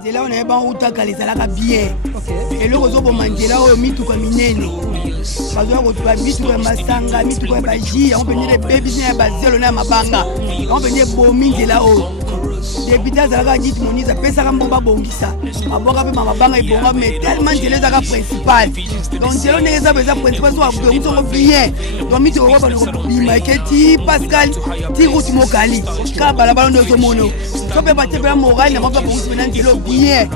nzela on eba utaka lezalaka bien eloko ozoboma nzela oyo mituka minene bazoya kotuka mituka ya masanga mituka ya baji yango mpenza ebebisi ya bazelo na ya mabanga yango mpenza ebomi nzela oyo depute azalaka dite monise apesaka mbo babongisa abwaka mpe mabanga ebonga mais tellement nzela ezalaka principal donc nzela ndenge eza eza principal so abongi songo bien donc mituka oyo bano kobima eke ti pascal ti route mokali ka balabala nde ozomona so mpe batie mpena morale nango mpe abongisi mpena nzela oyo bien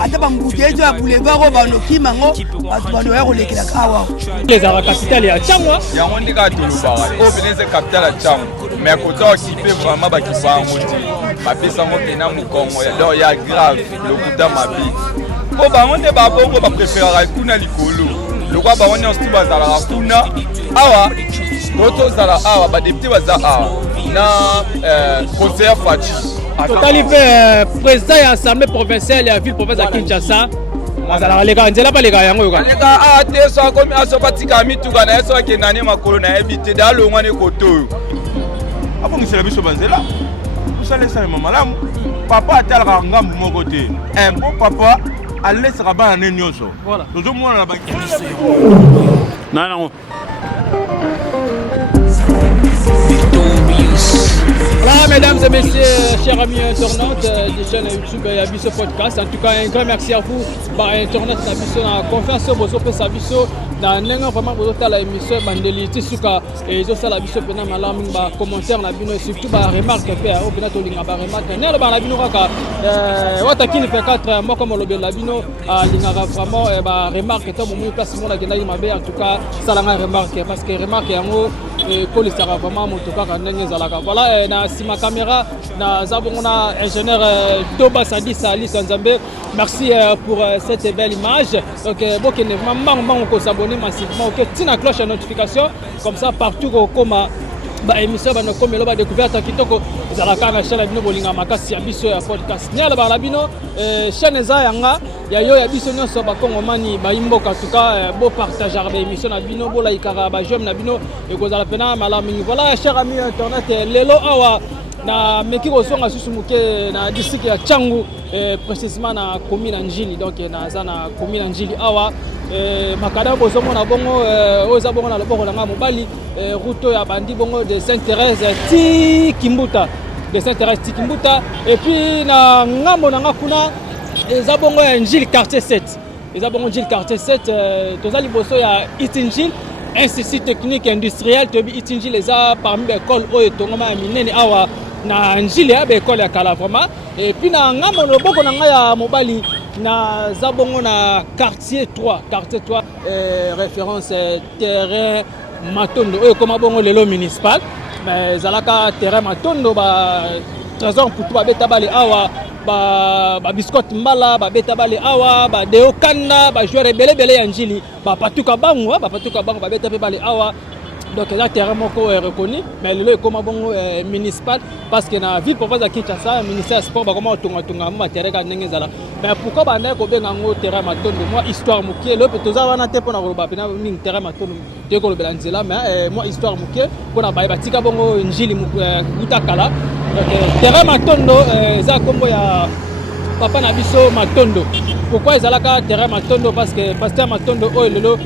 ata bambuke ezo ya boulevard oyo banokima ngo bato bano oya kolekelaka awa ezalaka capitale ya Tchangwa yango nde kaka tolobaka oyo mpena eza capitale ya Tchangwa mais kota okipe vraiment bakipa yango te bapesa yango mpena mokongo donc ya grave lokuta mabe mpo bango nde babongo bapreferaka kuna likolo lokwa bango nyonso ti bazalaka kuna awa to tozala awa badepute baza awa na conseiller faci totali mpe président ya assemblée provinciale ya ville province ya Kinshasa azalaka leka nzela baleka yango yoka aleka awa te so akomi aso batikaka mituka na ye so akenda ne makolo na yebi te da alongwa ne koto oyo abongisela biso banzela tosala esalema malamu papa atalaka ngambu moko te mpo papa alesaka bana ne nyonso tozomona na bakisi nanango. Voilà, mesdames et messieurs, chers amis internautes de chaîne YouTube et Abisso Podcast. En tout cas, un grand merci à vous. Internet, Abisso, la confiance, vous Abisso, dans l'un vraiment, vous avez la émission, Bandeli, Tisuka, et ils ont la Abisso, pendant malam, commentaire, la bino, et surtout, remarque, au Benato, la remarque, n'est pas la bino, Wataki, fait 4 mois comme le la bino, l'ingara vraiment, remarque, tant mon place, mon agenda, en tout cas, ça la remarque, parce que remarque, en haut, Coli sera vraiment mon toka, voilà, na si ma caméra, na zabona ingénieur Toba Sadi Sali Sanzambe. Merci pour cette belle image. Donc, bon, que maman on s'abonne massivement, ok, tina cloche à notification, comme ça partout comme ba émission ba no comme lo ba découverte kitoko zalaka na chaîne bino bolinga makasi ya biso ya podcast. Nyala ba la bino chaîne za yanga ya yo ya biso nyonso ba kongomani ba imboka tuka bo partager ba émission na bino bo like ba j'aime na bino et ko zala pena malamingi. Voilà cher ami internet lelo awa na meki kozonga susu muke na district ya Tchangu précisément na commune Njili donc na za na commune Njili awa makada bozomo na bongo oza bongo na loboko na mobali route ya bandi bongo de Sainte-Thérèse ti Kimbuta de Sainte-Thérèse ti Kimbuta et puis na ngambo na ngakuna eza bongo ya Njili quartier 7 eza bongo Njili quartier 7 tozali boso ya Itinjil Institut technique industriel tobi Itinjil eza parmi l'école oyo tongoma ya minene awa na Njili ya école ya kala vraiment et puis na ngambo loboko na ya mobali na zabongo na quartier 3 référence terrain Matondo oyo koma bongo lelo municipal mais zalaka terrain Matondo ba trésor pour tout beta bale awa ba biscotte mbala ba beta bale awa ba deo kanda ba joueur belé ya Njili ba patuka bangu ba beta pe bale awa. Donc là terrain moko reconnu mais le comme bon municipal parce que na ville province de Kinshasa ministère sport ba comment tonga matériel ka ndenge zala mais pourquoi ba ndeko benga ngo terrain Matondo moi histoire mokie le pe toza wana te pona ko ba pena ning terrain Matondo te ko le belanzela mais moi histoire mokie pona ba batika bongo Njili mutakala donc terrain Matondo za kombo ya papa na biso Matondo. Pourquoi ils allaient terrain Matondo? Parce que pasteur Matondo oilelo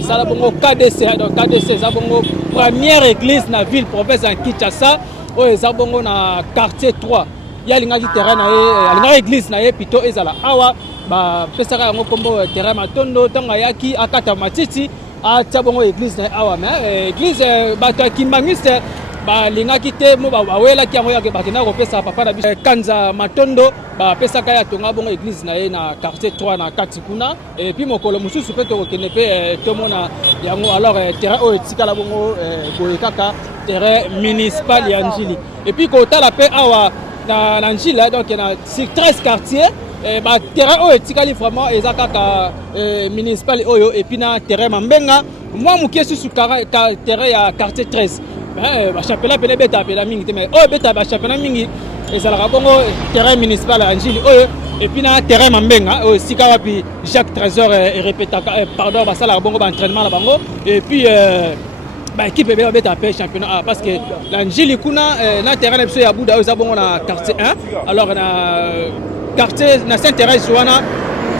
sala bongo KDC donc KDC za bongo première église na ville province en Kinshasa oyo za bongo na quartier 3 ya linga di terrain na linga église na ye pito ezala awa ba pesaka yango kombo terrain Matondo tanga yaki akata matiti atia bongo église na awa mais église bato kimbangiste ba linga kite mo ba wela ki yango yake bakena ko pesa papa na biso Kanza Matondo ba pesa kaya tonga bongo église na ye na quartier 3 na Katikuna et puis mokolo mususu pe to kene pe to mona yango alors terrain o etikala bongo boye kaka terrain municipal ya Njili et puis ko tala pe awa na Njili donc na 13 quartiers ba terrain o etikali vraiment ezakaka municipal oyo et puis na terrain Mambenga moi mukie susu terrain ya quartier 13 ba chapela pele beta pela mingi mais oh beta ba chapela mingi ezalaka bongo terrain municipal ya Njili oyo et puis na terrain Mambenga sika wapi Jacques Trésor répétaka pardon ba sala bongo ba entraînement la bango et puis ba équipe be beta pe championnat parce que la Njili kuna na terrain biso ya Buda oyo za bongo na quartier 1 alors na quartier na Saint-Thérèse wana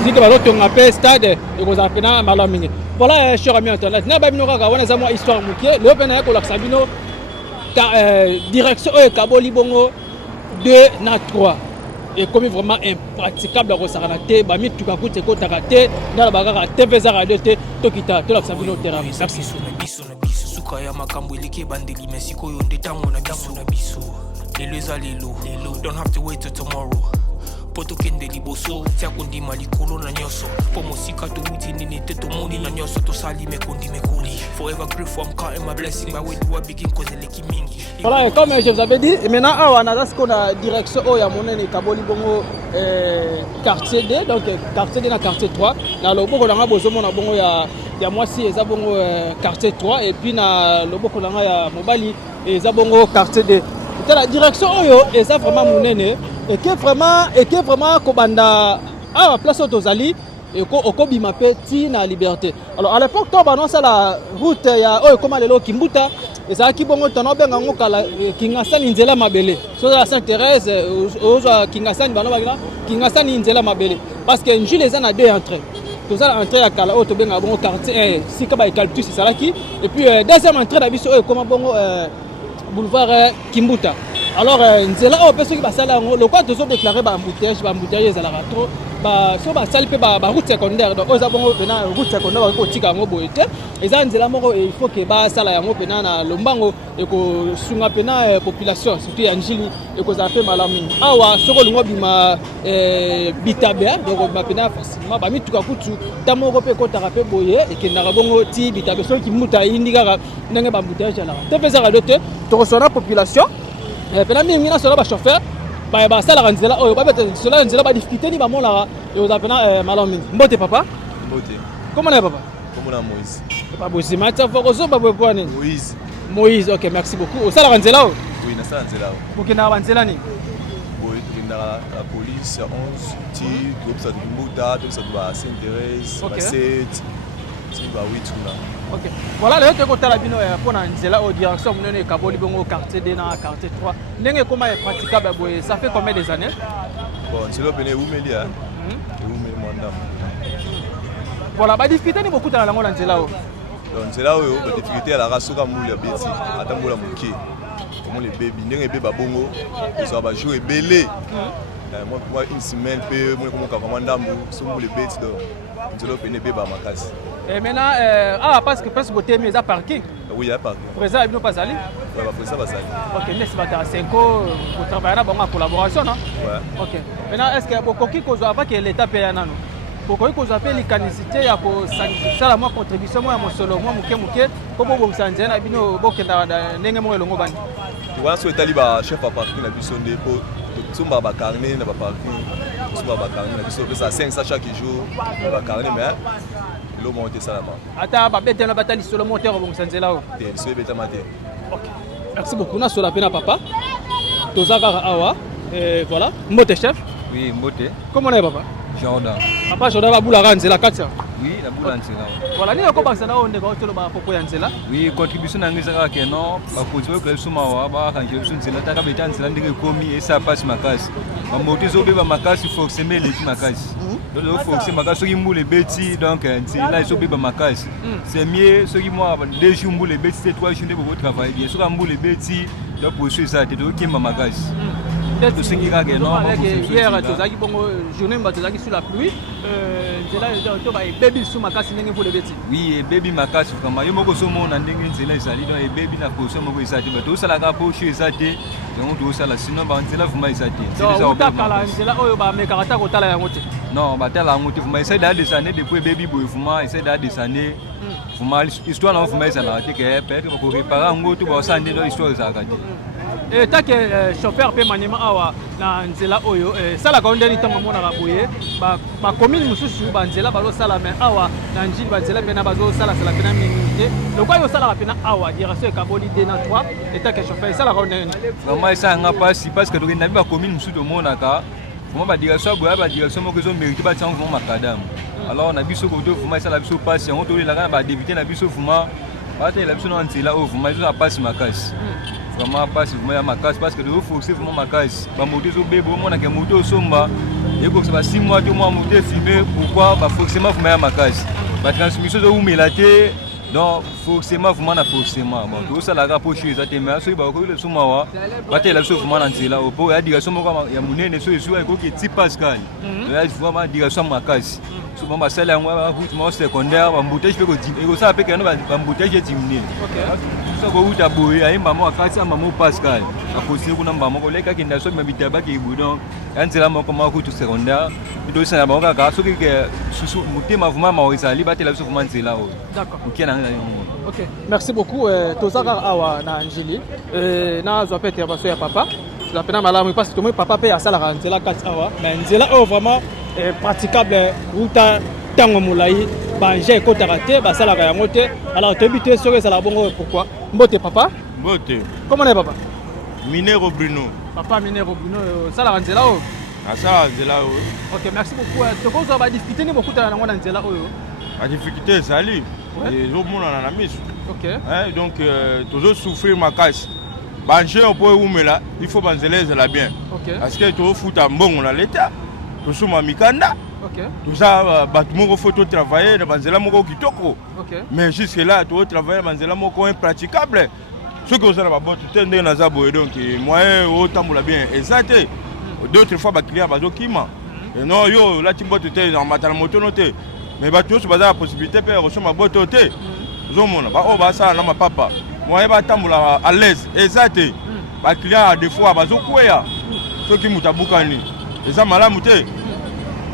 ziko balotonga pe stade et ko zapena malamingi. Voilà cher ami internet. Na ba bino kaka wana za moi histoire mukie. Le pena ya ko laksa bino direction oyo kaboli bongo 2 na 3. Et comme vraiment impraticable à Rosaranaté, bah mit tuka koute ko takate na la bagara TV za radio te tokita to la sabino terrain. Merci. Suka ya makambo elike bandeli mesiko yo ndetango na biso. Lelo lelo. Don't have to wait till tomorrow. Poto kende liboso tia kondi malikolo na nyoso. Po musika to wuti nini te to moni na nyoso to sali me kondi me kuli. Forever grateful I'm counting my blessing by when you are begin cause eleki mingi. Voilà, comme je vous avais dit, maintenant on a ce qu'on a direction au Yamonene Kaboli Bongo quartier D, donc quartier D na quartier 3. Na lobo ko nga bozomo na bongo ya mwasi eza bongo quartier 3 et puis na lobo ko nga ya mobali eza bongo quartier D. C'est la direction oyo eza vraiment monene et que vraiment kobanda à place Otozali et ko bima petit na liberté. Alors à l'époque to banonce la route ya oyo comme lelo Kimbuta ezalaki bongo tono benga ngo kala Kingasani nzela mabele. So la Sainte-Thérèse ozo Kingasani bano bagina Kingasani nzela mabele parce que njile eza na deux entrées. Tozala entrée ya kala oyo to benga bongo quartier sika ba eucalyptus salaki et puis deuxième entrée na biso oyo comme bongo boulevard Kimbuta. Alors nzela o peso ki basala ngo lokwa tozo déclarer ba embouteillage ezalaka trop ba so ba sali pe ba route secondaire donc oza bongo pena route secondaire ko tika ngo boyete eza nzela moko il faut que ba sala yango pena na lombango e ko sunga pena population surtout ya njili e ko za pe malamu awa soko lingo bima bitabe donc ba pena facilement ba mituka kutu tamoko pe ko taka pe boye e kendaka bongo ti bitabe so ki muta indika ndenge ba embouteillage ala te pesa radio te to sona population pena mingi na solo ba chauffeur ba sala kanzela oyo ba bete solo nzela ba difficulté ni ba mola et aux appena malamu mbote papa mbote comment est papa comment na Moïse papa bosi matcha foko zo ba bwani Moïse OK merci beaucoup au sala kanzela oui na sala kanzela bokina banzela ni oui tu la police 11 ti groupe ça du Mouta tout ça ba Sainte-Thérèse ba 7 ti ba 8 là. OK. Voilà le teko tala bino pour na nzela au direction monene kaboli bongo quartier D na quartier 3. Ndenge comment est praticable boye ça fait combien des années? Bon, c'est le bene umeli hein. Umeli mwanda. Voilà, ba difficulté ni beaucoup dans la ngona nzela o. Donc nzela o ba difficulté la raso ka mula beti atambola muke. Comment les bébés ndenge beba bongo, ça va jouer belé. Moi une semaine pe moi comme ka vraiment ndambu, so mule beti do. Nzela bene beba makasi. Et maintenant, parce que presque vous avez un parking. Oui, il y a un parking. Présent, il n'y a pas sali. Oui, présent, pas sali. Ok, mais c'est à 5 ans, vous travaillez en collaboration, non? Ouais. Ok. Maintenant, est-ce que vous avez que l'État paye un an? Pourquoi vous avez l'ikanicité, il y a la contribution, moi, mon solo, moi, mouké, comment vous vous avez un tu vois, si tu as chef à parking, tu as un carnet, tu as un parking, tu as un 5 chaque jour, tu as un carnet, mais l'eau monte ça là-bas. Attends, bah bête na batali sur le moteur bon sanzela o. Té, c'est bête maté. OK. Merci beaucoup na sur la pena papa. Tozaka awa et voilà, Mbote chef. Oui, Mbote. Comment est papa? Jordan. Papa Jordan va boula nzela katsa. Oui, la boula nzela. Voilà, ni ko bakisa na onde ba tolo ba popo ya nzela. Oui, contribution na ngisa ka non, ba ko ko suma wa ba kan je nzela ta ka beta nzela ndenge komi et ça passe makasi. Ba moto zo be ba makasi forcément les makasi. Donc forcément makasi qui moule beti donc nzela zo be ba makasi. C'est mieux ce qui moi 2 jours moule beti c'est 3 jours pour travailler bien. So ka moule beti donc pour ça te do kimba makasi. Peut-être que non, hier tozaki bongo journée mba tozaki sous la pluie. Nzela to ba baby sous makasi ndenge pour le beti. Oui, baby makasi vraiment yo moko somo na ndenge nzela ezali donc baby na position moko ezali ba to sala ka po chez ezate donc to sala sinon ba nzela vuma ezate. C'est ça on kala nzela oyo ba mekarata ko tala yango te. Non, ba tala yango te vuma essayer d'aller des années depuis baby boy vuma essayer d'aller des années. Vuma histoire na vuma ezala te que peut-être ko réparer ngo to ba sande do histoire ezala te. Et tant que chauffeur peut maniement awa na nzela oyo sala ka ndeni tango mona ba boye ba commune mususu ba nzela ba lo sala mais awa na njili ba nzela pena ba zo sala sala pena minute le quoi yo sala pena awa direction ka boli de na 3 et tant que chauffeur sala ka ndeni vraiment ça nga pas parce que to na ba commune mususu to mona ka vraiment ba direction boya ba direction moko zo mérite ba tsango vraiment makadam alors na biso ko to vraiment sala biso passe on to la ba débuter na biso vraiment ba te la biso na nzela o vraiment zo passe makasi vraiment passe vraiment ya makasi parce que de forcer vraiment makasi ba moto zo bebo mona ke moto somba et comme ça va 6 mois tout mois monter filmer pourquoi bah forcément faut mettre ma case la transmission de où mélater donc forcément vous m'en forcément bon tout ça la rapport chez ça mais ça va ko le suma wa batte la so mana nzela opo ya direction moko ya munene so ezo ko ki ti Pascal ya vraiment direction ma case so mama sala ngwa route mo secondaire ba mbouteille pe ko di e ko ça pe que no ba mbouteille ti munene OK so ko uta boye ai mama akasi mama Pascal akosi kuna mama ko leka kinda so mabita ba ke budon nzela moko ma route secondaire do ça ba ka so ke susu mutema vraiment ma ozali batte la so vraiment nzela o d'accord OK merci beaucoup tozaka awa na Angeli na zo peut intervention ya papa la pena malamu parce que tout papa pe asala nzela 4 awa mais nzela vraiment praticable ruta tango mulai banje ko tarate basala ka yango te alors tebité sur ça la bongo pourquoi mbote papa mbote comment est papa Minero Bruno papa Minero Bruno sala nzela o asala nzela o OK merci beaucoup tokozo ba discuter ni beaucoup na ngona nzela oyo la difficulté sali les autres monde na miso OK donc toujours souffrir ma casse banje on peut umela il faut banzeleza la bien OK parce que to futa mbongo na l'état to suma mikanda OK tout ça batu moko faut travailler na banzela moko kitoko OK mais jusque là to travailler banzela moko impraticable ce que vous avez ba botu tende na zabo donc moyen au tambola bien exact d'autres fois ba client bazo kima non yo la timbote te na matala moto noté mais bato so baza la possibilité pe reçoit ma botte te zomona ba o ba ça na ma papa moi ba tambola à l'aise exact ba client des fois bazo kwea so ki mutabukani eza malamu te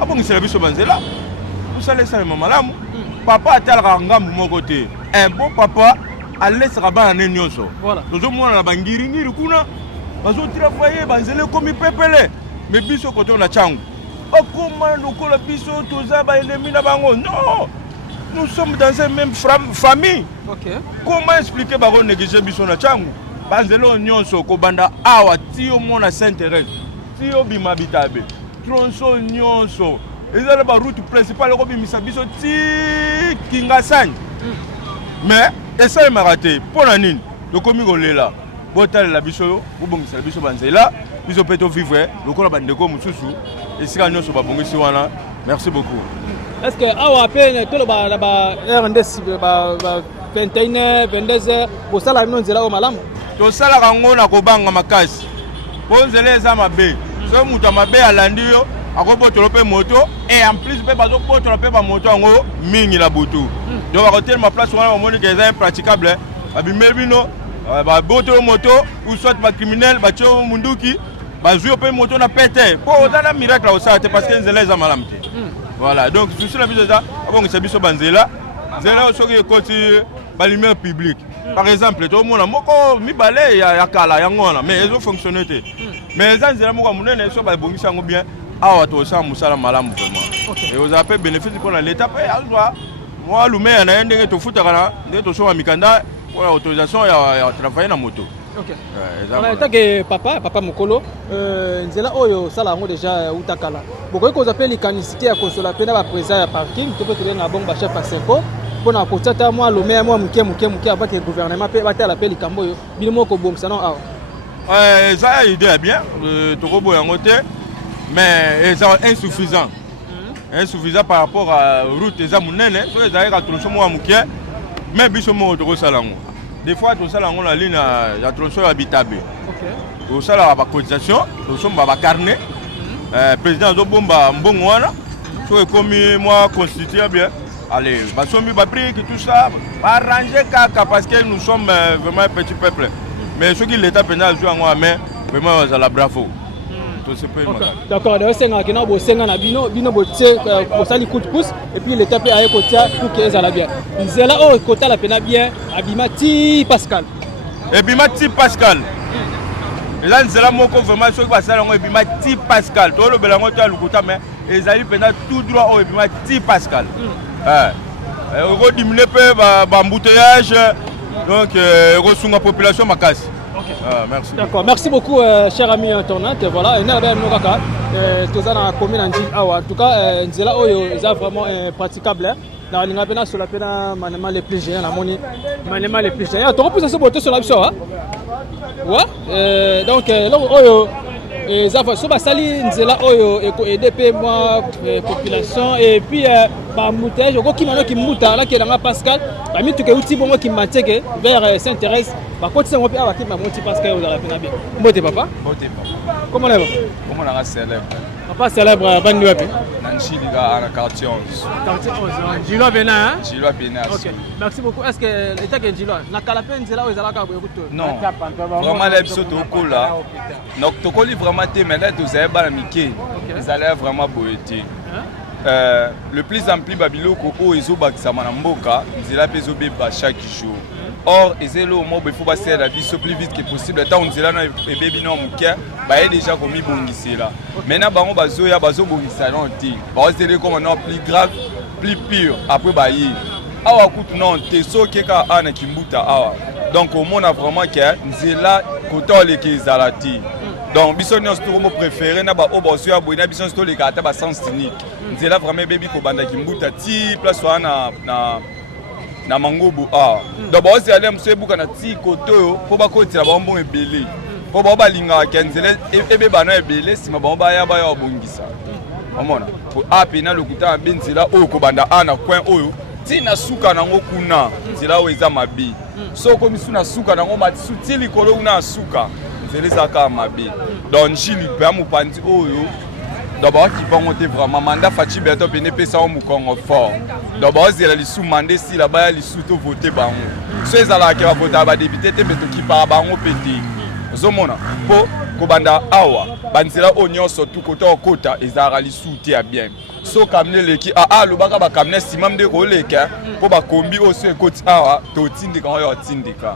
abongi c'est la biso banzela vous savez ça malamu papa atalaka ngambu moko te un bon papa à l'aise rabana nenyoso voilà zomona na bangiri ngiri kuna bazo travailler banzela comme pepele mais biso koto na changu. Oh, comment nous collons tous les ennemis là-bas? Non! Nous sommes dans une même famille. OK. Comment expliquer que nous négligeons Bissona Tchangou? Banzelo Nyonso, Kobanda Awa, Tio Mona Saint-Thérèse, Tio Bimabitabe, Tronso Nyonso. Et là, la route principale, Robi Misabiso, Ti Kingasan. Mais, et ça, il m'a raté. Pour la nine, le comigo là. Botal la biso, vous bon la biso banzela, biso peto vivre, le cola bandeko mususu, et si nous sommes babongi siwana. Merci beaucoup. Est-ce que awa à peine tout le RNDS 21h 22h pour ça la nzela au malamu? To sala kango na kobanga makasi. Bonzela eza mabe. So muta mabe alandi yo, akobotolo pe moto et en plus pe bazo potolo pe ba moto ngo mingi la butu. Donc à côté de ma place on moni que c'est impraticable. Abimebino ba boto moto ou soit ba criminel ba tio munduki ba jouer pe moto na pété po otala miracle au ça parce que nzela za malamte voilà donc sur la vie ça bon c'est biso banzela zela so ki koti ba lumière publique par exemple to mona moko mi balé ya kala ya ngona mais ils ont fonctionné mais nzela moko munene so ba bongisa ngo bien awa to sa musala malamu vraiment et vous avez bénéfice pour l'état pe alwa moi lumière na ndenge to futa kana ndenge to so mikanda pour l'autorisation à travailler dans la moto. OK. On a été que papa Mokolo, nzela oyo sala ngo déjà utakala. Boko ko appelle les canicité à consola pena ba président ya parking, to peut te na bon ba chef à Senko, pona ko tata moi le maire moi muke avec le gouvernement pe ba ta appelle les cambo yo. Bilimo ko bom ça non ah. Ça idée bien, to ko boya ngote, mais c'est insuffisant. Insuffisant par rapport à route des amunene, so les aïra tronçon moi muke. Mais biso mo to salango des fois to salango la ligne ya tronçon habitable OK to sala ba cotisation to somba ba carnet président zo bomba mbongo wana so ekomi moi constitué bien allez ba sombi ba prix que tout ça ba arranger kaka parce que nous sommes vraiment un petit peuple mais ce qui l'état pénal joue en main vraiment ça la bravo. D'accord, donc c'est un bo senga na bino botie pour ça li coup de pouce et puis l'état peut aller côté pour que ça la bien. Nzela o côté la pena bien Abimati Pascal. Abimati Pascal. Là nzela moko vraiment so ba sala ngo Abimati Pascal. To lo belango to lukuta mais ezali pena tout droit au Abimati Pascal. On diminuer peu ba embouteillage donc resunga population makasi. Merci. D'accord, merci beaucoup cher ami internaute. Voilà, on a bien nos kaka tous na commune en tout cas nzela oyo est vraiment praticable. Na linga pena sur la pena manema les plus géants la moni manema les plus géants. Tu reposes ce boto sur la biso hein? Ouais. Donc là oyo Et ça va, so basali nzela oyo eko aider moi population et puis ba moutage ko kimano ki muta là qui dans Pascal, ba mi tuke uti bongo ki mateke vers Saint-Thérèse, ba côté ça on peut avoir ki ma monti Pascal on la pena bien. Mbote papa. Mbote papa. Comment là? Comment on a célèbre? Papa célèbre bandi wapi? Nanchi liga à quartier 11. Quartier 11. Jilo Bena hein? Jilo Bena. OK. Merci beaucoup. Est-ce que l'état que Jilo na kalape nzela o ezala ka boyo kuto? Non. Vraiment les biso to kola. Donc to koli vraiment te mais là to zay ba mike. Ils allaient vraiment boyeté. Le plus ampli babiloko o ezo bakisa na mboka, nzela pezo beba chaque jour. Or, il faut passer la vie le plus vite que possible. Tant on dit là, les bébés n'ont pas déjà commis bon là. Maintenant, on va zoya, bazo bon salon ti. On va dire comment non plus grave, plus pur. Après bailler. Awa coûte non, t'es so keka ana kimbuta awa. Donc au monde a vraiment que nzela koto les kizalati. Donc biso nous tout préféré na ba obozoya boina biso tout les gata ba sens unique. Nzela vraiment bébé ko banda kimbuta ti place wana na mangobu donc ba osi aller mso ebuka na ti koto po ba kotila ba mbon ebele po ba balinga kenzele ebe bana ebele sima ba ba ya obongisa omona po apina lokuta benzela oyo ko banda ana coin oyo ti na suka nango kuna nzela o eza mabi so ko misu na suka nango matisu ti likolo una suka nzela za ka mabi donc njili pe amupandi oyo d'abord qui vont monter vraiment mandat Fachi Berto Benepe ça au Mukongo fort d'abord ils allaient sous mandat si là-bas ils sous tout voter bango ceux là qui va voter ba député te beto qui par bango pété zomona po kobanda awa banzela onyo surtout côté au kota ils allient sous te bien so kamne leki le baka ba kamne simam de roleka po ba kombi aussi côté awa to tindika yo tindika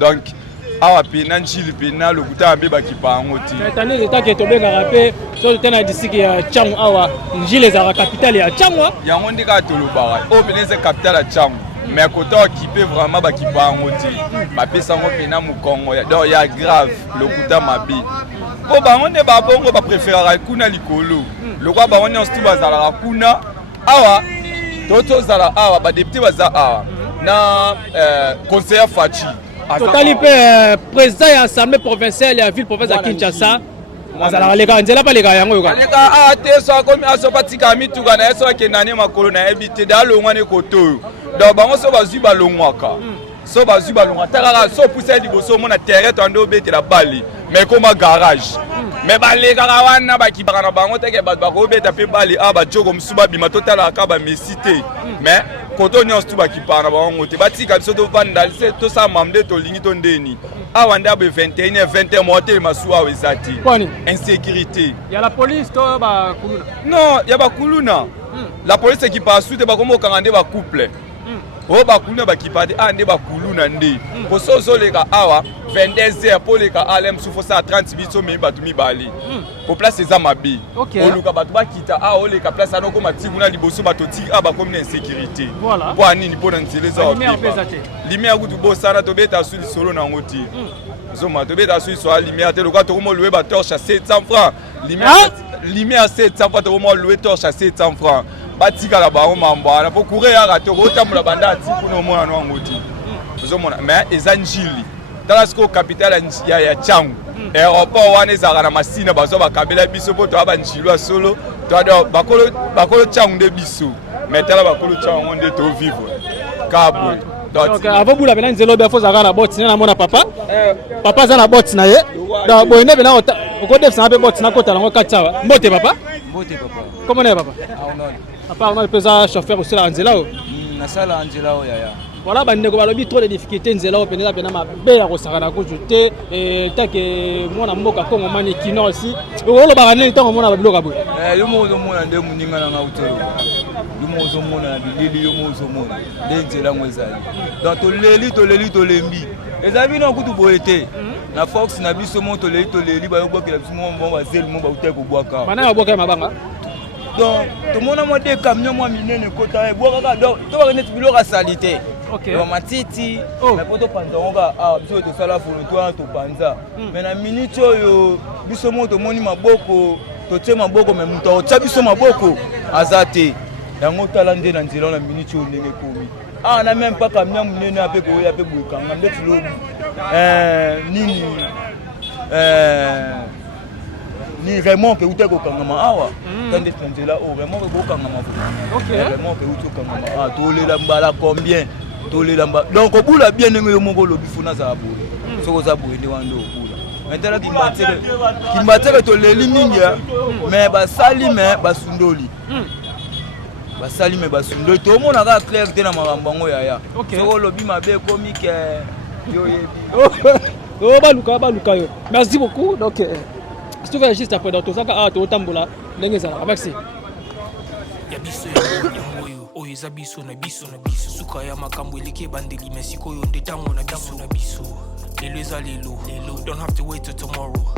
donc awa pena njili pena lokuta ambe bakipa ngoti tani leta ke tobenga rapé so tena disiki ya Changu awa njile za capitale ya Changu yango ndika tolobara o pena c'est capitale ya Changu mais koto occupé vraiment bakipa ngoti ba pesa ngo pena mukongo ya donc ya grave lokuta mabi po bango ne ba bongo ba préférera kuna likolo lokwa bango nyonso bazala kuna awa toto zala awa ba député baza awa na conseiller Fachi totali pe président ya assemblée provinciale ya ville province ya Kinshasa azala leka nzela pa leka yango yoka leka te so komi aso patika mituka na yeso akenani makolo na ebite da longwa ne koto donc bango so bazwi balongwaka so bazwi balongwa takaka so pousse liboso mona terrain to ando betela bali mais comme garage mais baleka wana bakibaka na bango teke bato bakobeta pe bali aba joko musuba bima totala ka ba mesite mais koto nyonso tu bakipana bango te batika biso to vanda to sa mamde to lingi to ndeni awa ndabe 21 20 motel masu awa ezati insécurité ya la police to ba kuluna non ya ba kuluna la police qui passe tout ba komo kangande ba couple o ba kuluna ba kipade ande ba kuluna nde ko sozo leka awa 22h pour leka alem sufo sa 30 minutes mi batu mi bali pour place za mabi oluka batu ba kita a o leka place anoko matiguna liboso bato ti aba comme insécurité pour anini pour nzeleza lumière kutu bo sana to beta suli solo na ngoti zoma to beta suli so lumière te lokwa to mo louer ba torche à 700 francs lumière 700 francs to mo louer torche à 700 francs batika la ba o mambana pour courir ya rato ko tamula banda ti kuno mona no ngoti zoma mais ezanjili Talasco capitale ya Changu aéroport wana ezaka na masina bazo bakabela biso po to abanjilwa solo to ado bakolo Changu de biso mais tala bakolo Changu nde to vivre kabwe donc avant bula bena nzelo be fozaka na bot na mona papa papa za na bot na ye donc boyende bena ko defsa be bot na kota ngo katsawa mbote papa comment est papa papa on a pesa chauffeur aussi la nzela na sala nzela o yaya voilà bandeko balobi trop de difficultés nzela o penela pena mabe ya kosaka na kujute take mwana mboka Kongo mani kino aussi olo bakane tango mona babiloko boy yo mozo mona nde muninga na ngauto yo mozo mona na bilili yo mozo mona nde nzela ngwezali donc to lembi ezabi na kutu boyete na fox na biso mo to leli ba yobokela biso mo ba zelu mo ba uteko bwaka bana yoboka mabanga donc to mona mo de camion mo minene kota e bwaka donc to ba net biloko salite OK matiti na poto panza ngoba biso to sala folotoire to panza mais na minute oyo biso mo to moni maboko to tie maboko mais muto o tia biso maboko azate yango tala nde na nzela na minute oyo ndenge komi na même pas camion munene ape ko ya pe bukanga nde tulobi nini ni vraiment que ute kokangama awa tande nzela o vraiment que kokangama OK vraiment que ute kokangama ah tolela mbala combien tolela mbala donc obula bien ndenge yo moko lobi funa za bula soko za bula ndi wando obula maintenant kimbateke toleli mingi mais basali mais basundoli basali mais basundoli to mona ka clair te na makambo ngo yaya soko lobi mabe komi ke yo yebi oh baluka yo merci beaucoup donc si tu veux juste après dans tout ça ka to tambola ndenge za merci ya biso ya oyo eza biso na biso suka ya makambo eleki ebandeli mesiko yo nde ntango na biso lelo eza lelo don't have to wait till tomorrow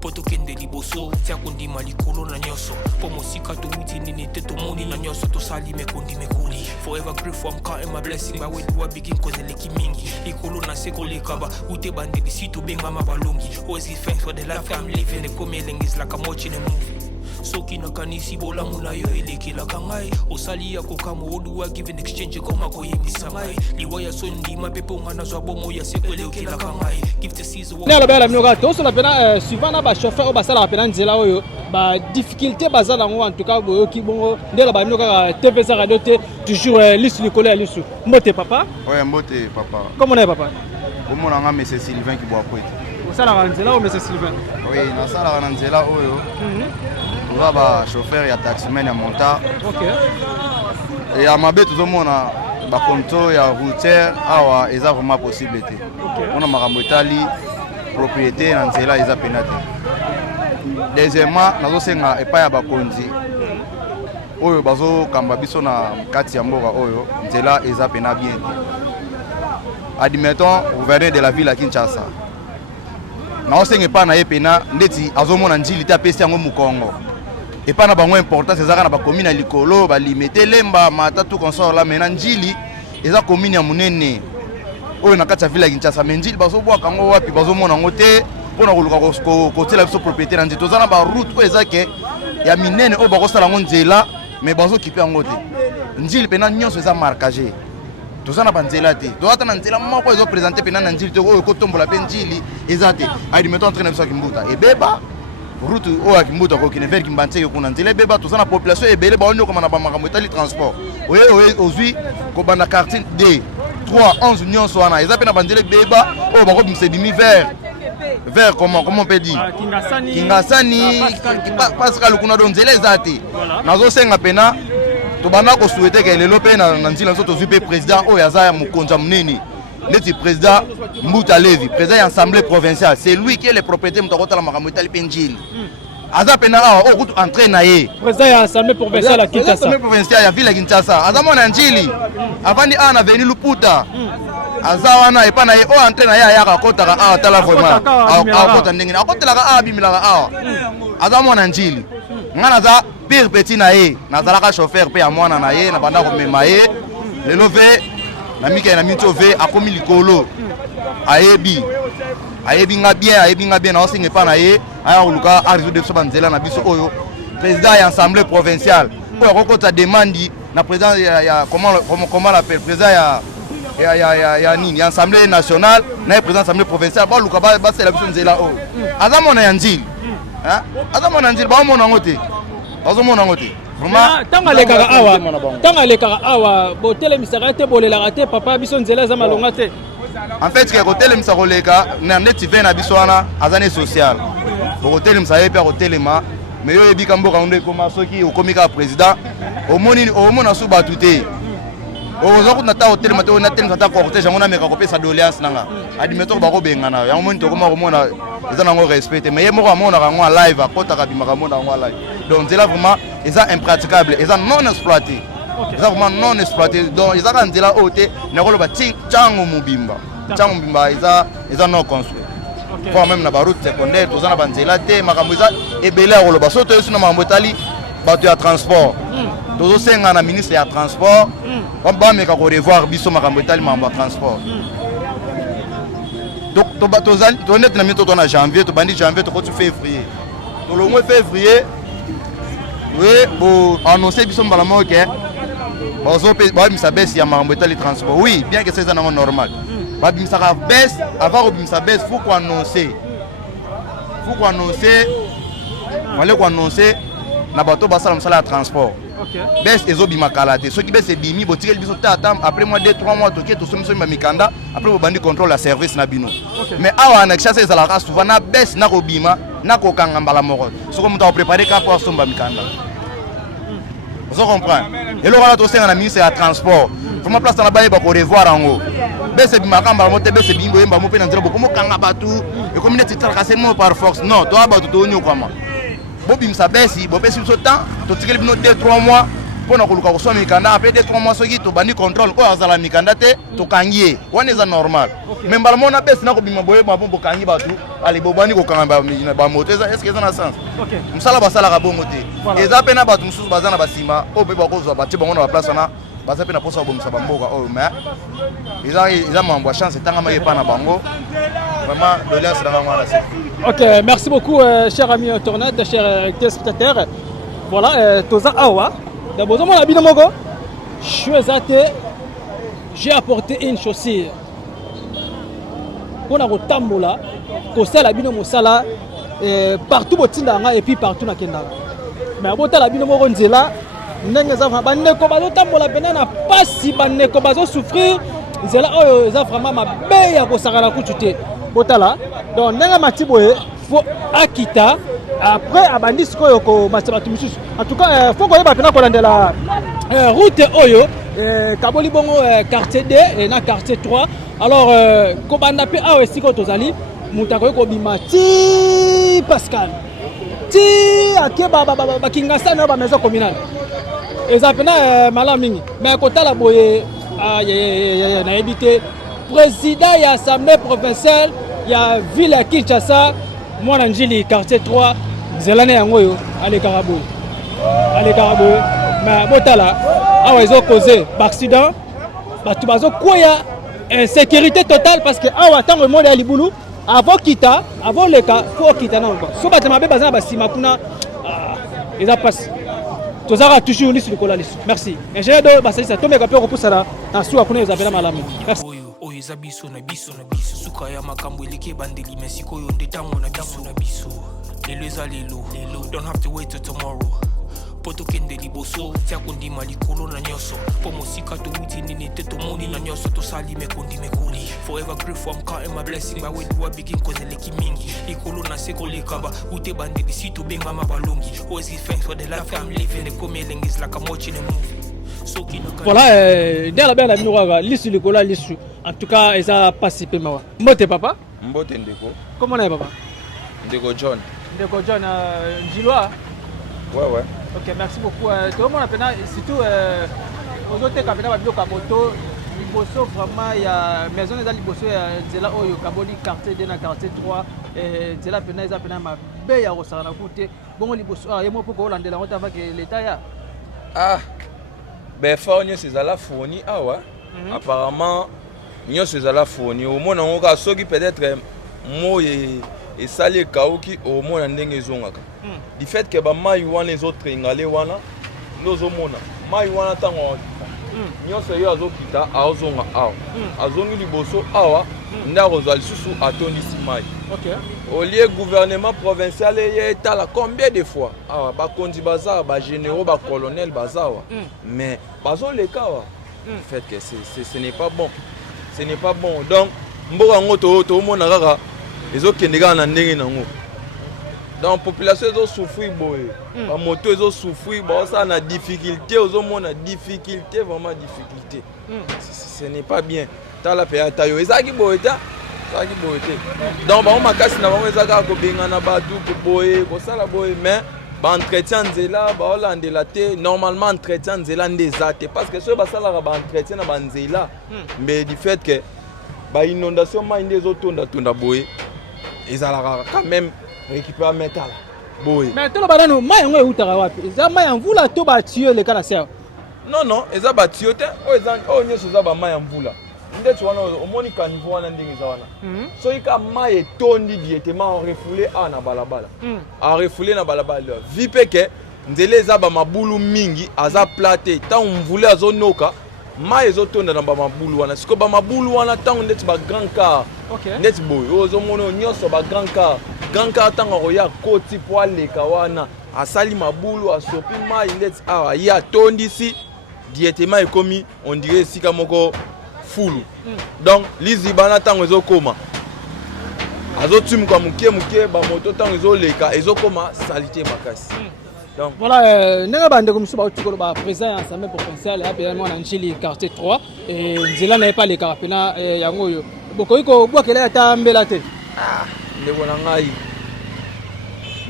po tokende liboso tia kondima likolo na nyonso po mosika towuti nini te tomoni na nyonso tosali mekoli forever grateful I'm counting my blessing ba when you begin kozeleki mingi likolo na se koleka ba ute bandeli si tobengama balongi always give thanks for the life I'm living the coming is like I'm watching a movie soki nakanisi bolamu na yo elekelaka ngai osali ya kokamo oduwa give in exchange koma koyebisa ngai liwa ya sondima mpe mpo nga nazwa bomo ya seko elekelaka ngai give the season ne alobela minoka tosola pena suivant na bachauffeur oyo basalaka pena nzela oyo badifficulté baza nango en tout cas boyoki bongo ndenge baminoka tvc radio te toujours lisu likolo ya lisu mbote papa oye mbote papa comment on papa komona nga monsieur Sylvain Kiboakwete osalaka nzela oyo monsieur Sylvain oui nasalaka na nzela oyo toza bachauffeur ya taximen ya montar ya mabe tozomona bakonto ya routière awa eza vraiment possible te mpona makambo etali propriété na nzela eza pena te deuxièmement nazosenga epai ya bakonzi oyo bazokamba biso na kati ya mboka oyo nzela eza pena bien te admettons gouverneur de la ville ya Kinshasa naosenga epai na ye pena ndeti azomona njili te apesi yango mokongo epai na bango importance ezaka na bakomine ya likolo balimete lemba mata tout consort la mena njili eza komine ya monene oyo na kati ya ville ya Kinshasa me njili bazobwaka yango wapi bazomona yango te mpona koluka kotiela biso propriété na nzela toza na baroute oyo ezake ya minene oyo bakosala yango nzela me bazokipe yango te njili pena nyonso eza markage toza na banzela te toza ta na nzela moko ezopresente pena na njili te oyo ekotombola mpe njili eza te adimeto entraîne biso ya kimbuta ebeba route oyo ya kimbuta kokende vers kimbantseke kuna nzela ebeba toza na population ebele baonyokoma na bamakambo etali transport oye ozwi kobanda quartier d 3 11 nyonso wana eza mpe na banzela ebeba oyo bakobimisa ebimi vers comment on peut dire Kingasani Pascal kuna do nzela eza te nazosenga pena tobanda kosouhaiter ke lelo mpe na nzela nso tozwi mpe président oyo aza ya mokonzi ya monene neti président Mbuta Levi président ya assemblée provinciale c'est lui qui est le propriétaire moto akotala makambo etali mpe njili aza pena awa oyo kutu entraîne na ye président ya assemblée provinciale ya Kinshasa assemblée provinciale ya ville ya Kinshasa aza mwana njili avandi awa na veni Luputa aza wana epa na ye oyo entraîne na ye ayaka akotaka awa tala vraiment akota ndenge akotelaka awa abimelaka awa aza mwana njili nga naza pire petit na ye nazalaka chauffeur mpe ya mwana na ye na banda komema ye lelo ve na mika na minto ve akomi likolo ayebi nga bien naosenga epa na ye aya koluka arésoudre biso banzela na biso oyo président ya assemblée provinciale oyo akokota demandi na président ya comment l'appelle président ya nini ya assemblée nationale na président assemblée provinciale baluka basela biso nzela oyo aza mona ya njili aza mona njili baomona yango te bazomona yango te ntango alekaka awa botelemisaka te bolelaka te papa biso nzela eza malonga te en fait ke kotelemisa koleka na neti ve na biso wana aza ne social bokotelemisa ye mpe akotelema me yo oyebika mboka ndo ekoma soki okomi kaka président omona su bato te oza kutu na ta otelema te natelemisa ta cortège yango nameka kopesa doléance nanga adimetoko bakobengana yango moni tokoma komona eza nango respect te me ye moko amonaka yango a live akotaka bimaka amona yango a live donc nzela vraiment eza impraticable eza non exploité eza vraiment non exploité donc ezaka nzela oyo te nakoloba ntango mobimba eza non construit voire même na baroute secondaire toza na banzela te makambo eza ebele ya koloba so toyesi na makambo etali bato ya transport tozosenga na ministre ya transport bameka korevoir biso makambo etali makambo ya transport toneti na mini toto na janvier tobandi janvier tokoti février tolongwe février we boannonce biso mbala moko ke babimisa bese ya makambo etali transport oui bien que ça eza nango normal babimisaka bese avant kobimisa bese faut koannonce fallait qu'on annonce na bato basala mosala ya transport. Bes ezobima kala te soki bes ebimi botikeli biso tata après moi 2-3 mois toke tosomi ba mikanda après bobandi contrôle la service na bino. Mais awa na chasse ezalaka souvent na bes na kobima na kokanga mbala moko soko muta préparer ka pour somba mikanda. Vous comprenez? Et le roi to senga na ministre ya transport. Comment place na ba ko revoir ango. Bes ebima kamba mote bes ebimbo yemba mo pe na nzela boko kanga batu et comme net titara seulement par force. Non, to abatu to nyo kwama. Bobi msabesi bopesi biso temps totikeli bino 2-3 mois pona koluka koswa mikanda après 2-3 mois soki tobandi contrôle oyo azala mikanda te tokangi ye wana eza normal mais mbala mona besi na kobima boye mapo bokangi bato ale bobandi kokanga bamoto eza est ce que eza na sens mosala basalaka bongo te eza mpe na bato mosusu baza na basima oyo mpe bakozwa batie bango na baplace wana baza mpe na mposa kobomisa bamboka oyo mais eza mambo ya chance etangama ye epa na bango vraiment doléance na bango wana se. Ok, merci beaucoup, chers amis internautes, chers téléspectateurs. Voilà, Toza Awa. D'abord, j'ai apporté une chaussure. On a un tambola, la bino mosala, partout au Tindanga et puis partout na Kenda. Mais à la bino moronzela, n'engaza vraiment ko bazo tambola benana pas si banne ko bazo souffrir. Zela oh, za vraiment ma beya ko sakala kuchute. Botala donc nenga matiboye faut akita après abandi sikoyo ko matibatu misusu en tout cas faut ko yeba pena ko landela route oyo kaboli bongo quartier D et na quartier 3 alors ko banda pe awe siko tozali mutako ko bima ti Pascal ti akeba ba kingasa na ba maison communale eza pena malamingi mais ko tala boye na habité président ya assemblée provinciale ya ville ya Kinshasa mwana njili quartier 3 zelane yango yo ale karabo mais botala awa ezo causer accident batu bazo koya insécurité totale parce que awa tango monde ya libulu avant kita avant leka faut kita na encore so batama be bazana basima kuna eza passe tozara toujours lisu likola lisu merci ingénieur do basalisa tomeka pe ko pusala na suwa kuna ezabela malamu merci. Oyo eza biso na biso suka ya makambo eleki bandeli mais sikoyo nde tango na biso lelo eza lelo don't have to wait till tomorrow poto kende liboso tia kondima likolo na nyoso po mosika towuti nini te tomoni na nyoso tosali mekoli forever grateful I'm counting my blessing but when you begin cause eleki mingi likolo na seko lekaba ute bandeli si tobenga mabalongi always give thanks for the life I'm living the coming is like I'm watching a movie. Voilà, dès la belle amie, l'issue du cola, l'issue. En tout cas, ils ont participé. Mbote papa. Mbote Ndeko. Comment est papa? Ndeko John. Ndeko John, Gilois. Ouais. Ok, merci beaucoup. Tout le monde a fait surtout aux autres capitaines de Kaboto. Liboso vraiment il y a maison des Liboso c'est là où Kaboli quartier de na quartier 3 et c'est là pena ils appellent ma beya rosana côté bon Liboso il y a moi pour Hollande la honte avec l'état ya. Ah. Ben Faonye c'est la fourni awa apparemment nyo c'est la fourni au moins on a soki peut-être mo et salé kaoki au moins ndenge zongaka du fait que ba mai wana les autres ngale wana nozo mona mai wana tango nyo c'est yo azokita azonga awa azongi liboso awa ndako za lisusu atondisi mai. OK. Au lieu gouvernement provincial et état là combien de fois ah ba kondi bazar ba généraux ba colonel bazawa mais bazo le cas en fait que ce n'est pas bon donc mboka ngoto to mona kaka ezo kendeka na ndenge nango donc population ezo souffrir boye ba moto ezo souffrir ba ça na difficulté ozo mona difficulté vraiment difficulté ce n'est pas bien tala pe atayo ezaki boye ta donc ba makasi na bango ezaka ko bengana batu ko boye ko sala boye mais ba entretien nzela ba olandela te normalement entretien nzela ndezate parce que so ba sala ba entretien na ba nzela mais du fait que ba inondation ma ndezo tonda boye ezala quand même récupérer métal boye mais to ba nano mai ngo utaka wapi za mai mvula to ba tiyo le kana serve non eza ba tiyo te o nyeso za ba mai mvula ndeti wana omoni ka niveau wana ndenge za wana so ika mai etondi directement refoulé na balabala refoulé na balabala vipe ke nzele za ba mabulu mingi aza platé ta mvule azonoka mai ezotonda na ba mabulu wana siko ba mabulu wana tango ndeti ba grand car ndeti boy ozomona nyonso ba grand grand car ntango akoya koti po aleka wana asali mabulu asopi mai ndeti awa ye atondisi directement ekomi on dirait esika moko fulu donc liziba ntango ezokoma azotumuka muke bamoto ntango ezoleka ezokoma salite makasi. Donc voilà, nous avons un président ensemble provincial à Njili quartier 3 et Nzela n'avait pas les carapena yango beaucoup ko bois qu'elle est à Mbelate. Ah, ndeko ngai.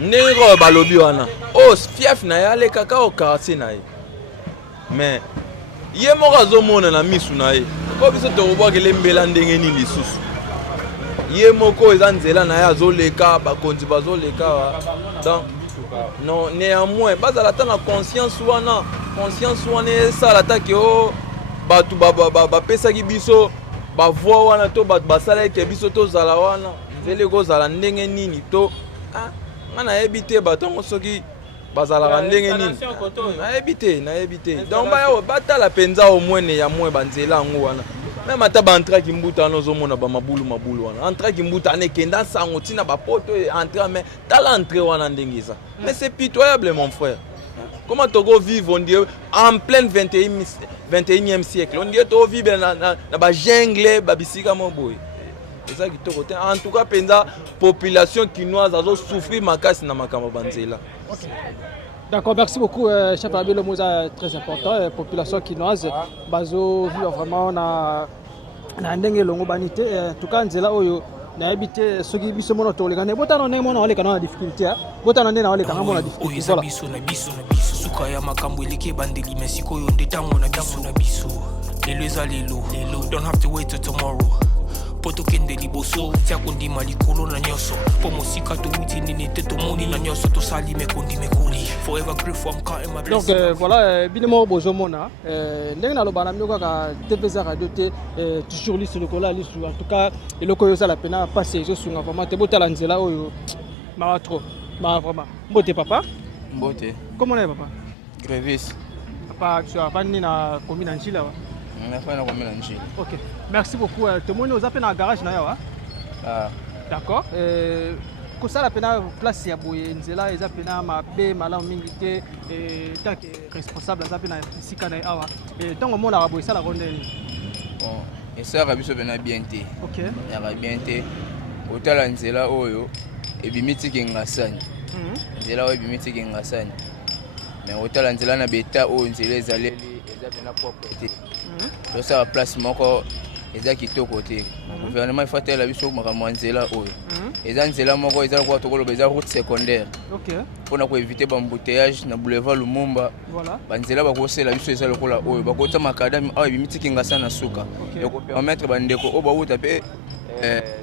Ndeko balobi wana. Oh, fief na ya le kaka au quartier na ye. Mais ye moko azomona na misu na ye. Ko biso to bois qu'elle mbela ndenge ni lisusu. Ye moko eza Nzela na ya azoleka bakonzi bazoleka. Donc non, néanmoins, bazala tana conscience wana ça l'attaque o batu ba pesa ki biso ba voix wana to ba sala ke biso to zala wana nzele ko zala ndenge nini to ah ngana ebite batongo soki bazala ndenge nini na ebite donc ba tala penza au moins ya moins banzela ngo wana même ata ba entra ki mbuta no zomona ba mabulu wana entra ki mbuta ne kenda sango tina ba poto entra mais tala entrée wana ndengeza mais c'est pitoyable mon frère. Comment Togo vivre on dit en plein 21e siècle on dit to vivre na ba jungle ba bisika mo boy c'est ça qui to côté en tout cas penza population quinoise azo souffrir makasi na makamba banzela. D'accord, merci beaucoup, chef Abel Moza, très important. Population quinoise, bazo vit vraiment na ndenge longo banité. En tout cas, nzela oyo na habité soki biso mono to lekane. Botano ne mono lekana na difficulté. Botano ne na lekana mono difficulté. Oyo biso na biso suka ya makambo eleke bandeli mesiko yo ndetango na biso. Lelo ezalelo. Don't have to wait till tomorrow. Poto kende liboso tia kondi malikolo na nyoso po mosika to witi nini te to moni na nyoso to sali me kondi forever grateful am ka ma donc voilà binemo bozomona ndenge na lobana myoka ka TVZ radio te toujours li sur le cola li sur en tout cas eloko yo sala pena passer zo sunga vraiment te botala nzela oyo ma trop ma vraiment mbote papa mbote comment est papa Grevis papa tu as pas ni na commune en Chile. Ok, merci beaucoup. Tout le monde nous appelle dans le garage. D'accord. Comme ça, la place est à Bouye. Nzela, ils appellent ma bé, malam mingité, et tant que responsable, ils appellent ici Kanaï Awa. Et tant que mon arabe, ça la ronde. Bon, et ça, Rabi Sobena bien té. Ok. Il y a bien té. Autant Nzela Oyo, et Bimiti Kingasani. Nzela Oyo, Bimiti Kingasani. Mais autant Nzela na beta ou Nzela Zaleli, ils appellent la propriété. Tout ça à place moko eza kitoko te gouvernement il faut tela biso makambo nzela oyo eza nzela moko eza kwa tokolo beza route secondaire OK pona ko éviter ba embouteillage na boulevard Lumumba voilà banzela bakosela biso eza lokola oyo bakota makadami awa bimiti kinga na suka yoko permettre bandeko o bauta pe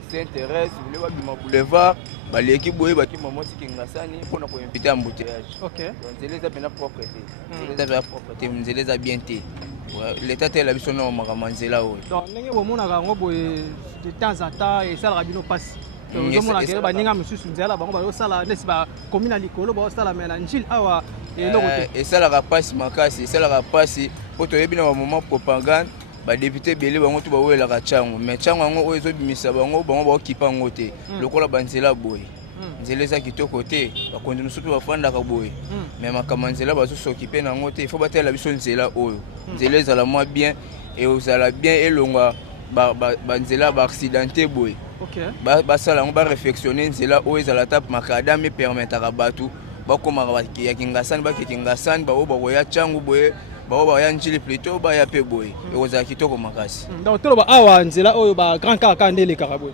s'intéresse le ba bima boulevard baleki boye bakima moti kinga sani pona ko éviter embouteillage OK nzela eza pena propreté nzela eza propreté nzela eza bien te l'état est la vision makambo nzela oyo donc ndenge bomonaka ngo boye de temps en temps esalaka bino pasi ozomona ke baninga mosusu nzela bango bazosala nesi bakomi na likolo bazosala me na njili awa eloko te esalaka pasi makasi esalaka pasi po toyebi na bamoment propagande badepute bele bango to bawelaka ntango mais ntango yango oyo ezobimisa bango baokipa yango te lokola banzela boye nzela eza kitoko te bakonzi mosusu bafandaka boye mais makambo nzela bazosokipe nango te ifo batala biso nzela oyo nzela ezala mwa bien eozala bien elongwa banzela baaccidenté boye basala yango baréflexionne nzela oyo ezala ta makadame epermetaka bato bakomaka ya kingasani bakeke ngasani bao bakoya ntango boye bao baya njili plutôt baya pe boye ekozala kitoko makasi donc toloba awa nzela oyo ba grand kaka nde elekaka boye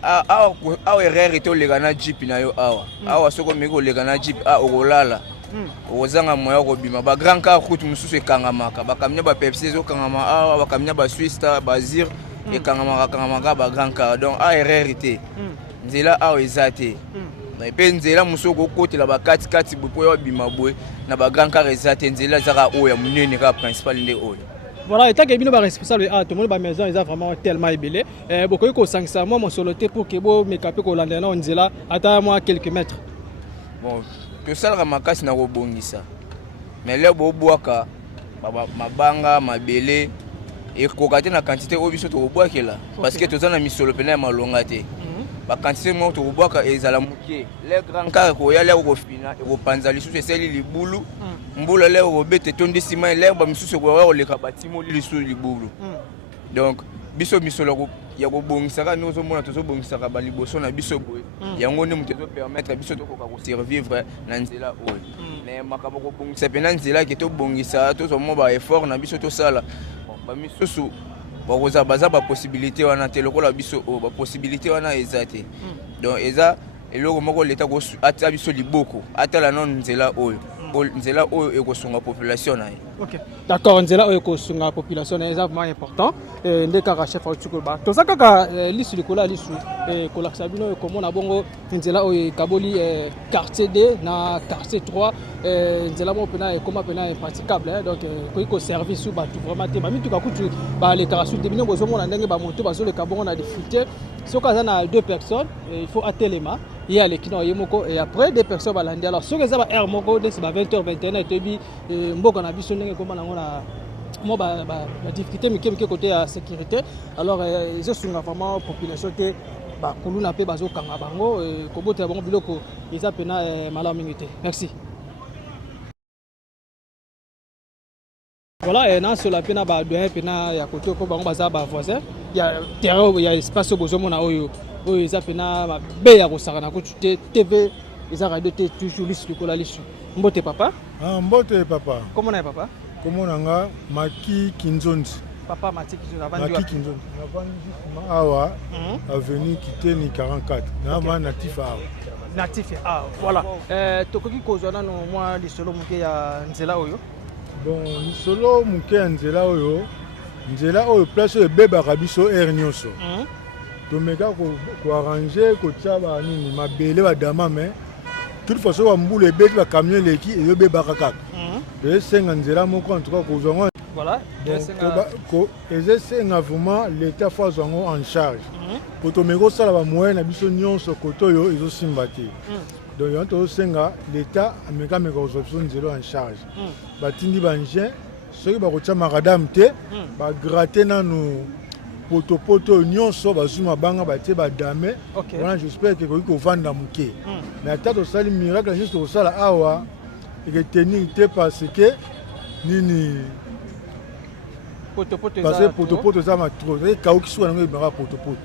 awa erreur te oleka na jeep na yo awa soko omeki koleka na jeep okolala okozanga moya kobima ba grand car route mosusu ekangamaka bakamia bapepsi ezokangama awa bakamia baswiss star bazir ekangamaka ba grand car donc erreur te nzela awa eza te mpe nzela mosusu okokotela bakatikati boye po obima boye na ba grand car eza te nzela ezaka oyo ya monene kaka principal nde oyo. Voilà, et tant que nous sommes responsables, tout le monde la maison est vraiment tellement ébélé. Beaucoup de gens moi mon soloté pour que vous me capez que l'année on dit là, attends moi quelques mètres. Bon, tout ça la makasi na robongisa. Mais là boboaka mabanga mabele et kokate na quantité obiso to boboakela parce que tout ça na misolo pena malonga te. bakantite moko tokobwaka ezala moke le grand car koya lere kofina ekopanza lisusu esali libulu mbula lere kobeta etondi nsima lere bamisusu ekoya koleka batimoli lisusu libulu donc biso misolo ya kobongisaka nous ozomona tozobongisaka baliboso na biso boye yango nde moto ezopermettre biso tokoka kosurvivre na nzela oyo mais makambo kobongisa mpe na nzela ke tobongisa tozomwa baeffort na biso tosala bamisusu bakoza baza baposibilité wana te lokola biso oyo baposibilité wana eza te donc eza eloko moko leta ata biso liboko atala nano nzela oyo ekosunga population na ye. Ok, d'accord, nzela oyo ekosunga population na ye eza vraiment important nde kaka chef autuko ba toza kaka lisu likola lisu kolakisa bino komona bongo nzela oyo ekaboli quartier D na quartier 3 nzela mo pena ekoma pena impraticable donc koyiko service ou bato vraiment te bamituka kutu balekaka su te bino bozomona ndenge bamoto bazoleka bongo na difficulté soki aza na 2 personnes il faut atelema ye aleki na ye moko et après 2 personnes balandi alors soki eza ba heure moko nde ba 20h 21h toyebi mboka na biso ndenge ekoma nango na mo ba difficulté mike côté ya sécurité alors ezosunga vraiment population te bakuluna mpe bazokanga bango kobotela bango biloko eza pena malamu mingi te. Merci. Voilà, na sur la pena ba doyen pena ya côté ko bango baza ba voisin ya terrain ya espace bozomona oyo eza pena be ya kosaka na kutu te TV eza radio te toujours lisu likola lisu. Mbote papa? Mbote papa. Comment na papa? Comment nanga Maki Kinzondi. Papa Maki Kinzondi avandi Maki Kinzondi. Avandi awa avenue Kiteni 44. Na natif awa. Natif ah voilà. Tokoki kozwana no mwa lisolo muke ya nzela oyo. Bon lisolo muke ya nzela oyo place ebebaka biso air nyonso. Tomeka ko arranger ko tsaba nini mabele badama mais toute façon bambula ebeti bacamion leki eyobebaka kaka esenga nzela moko en tout cas kozwango voilà ezesenga vraiment l'état fo azwango en charge po tomeka osala bamoyen na biso nyonso kote oyo ezosimba te donc yango tozosenga l'état amekameka kozwa biso nzela en charge batindi bangin soki bakotya makadame te bagrate nanu poto nyonso bazwi mabanga batie badame wana j'espère ke koki kovanda moke mais ata tosali miracle juste tosala awa eketenir te parce que nini parce que potopoto eza matro ekauki suka nango ebaka potopoto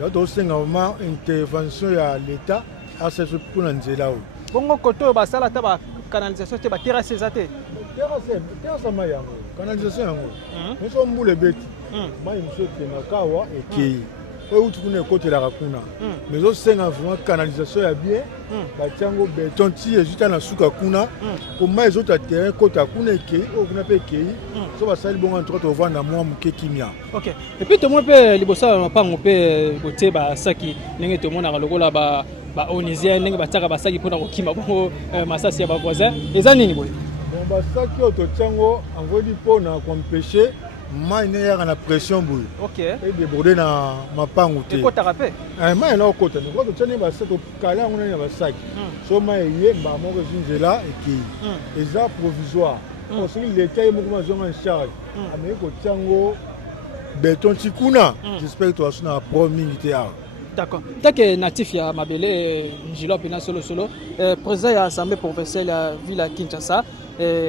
yango tosenga vraiment intervention ya l'état aseso mpona nzela oyo bongo kote oyo basala ata bacanalisation te baterrasse eza te terrasse mai yango canalisation yango nyonso mbula ebeti mai mosu ekendaka awa ekei oyo uti kuna ekotelaka kuna mais osenga vraiment canalisation ya bien batiango beton ti ezuta na suka kuna po mai ezota terrain ekota kuna ekei oyo kuna mpe ekei so basali bongo antuka tovanda mwa moke kimia. Ok, epuis tomoi mpe liboso ya mapango mpe botie basaki ndenge tomonaka lokola baonisien ndenge batiaka basaki mpona kokima bongo masasi ya bavoisin eza nini boye? Bon basaki oyo totiango angodi mpona kompeshe mai ne yaka na pression boye edeborde na mapango te ekotaka mpe mai na okota niko totiani basaki tokala yango nani na basaki so mai eyemba moko ezwi nzela ekei eza provisoire soki leta ye moko mazonga en charge ameki kotiango beton ti kuna j'espère que toasu na pro mingi te awa. D'accord. Take natif ya mabele njilo pena solo président ya assemblée provinciale ya ville ya Kinshasa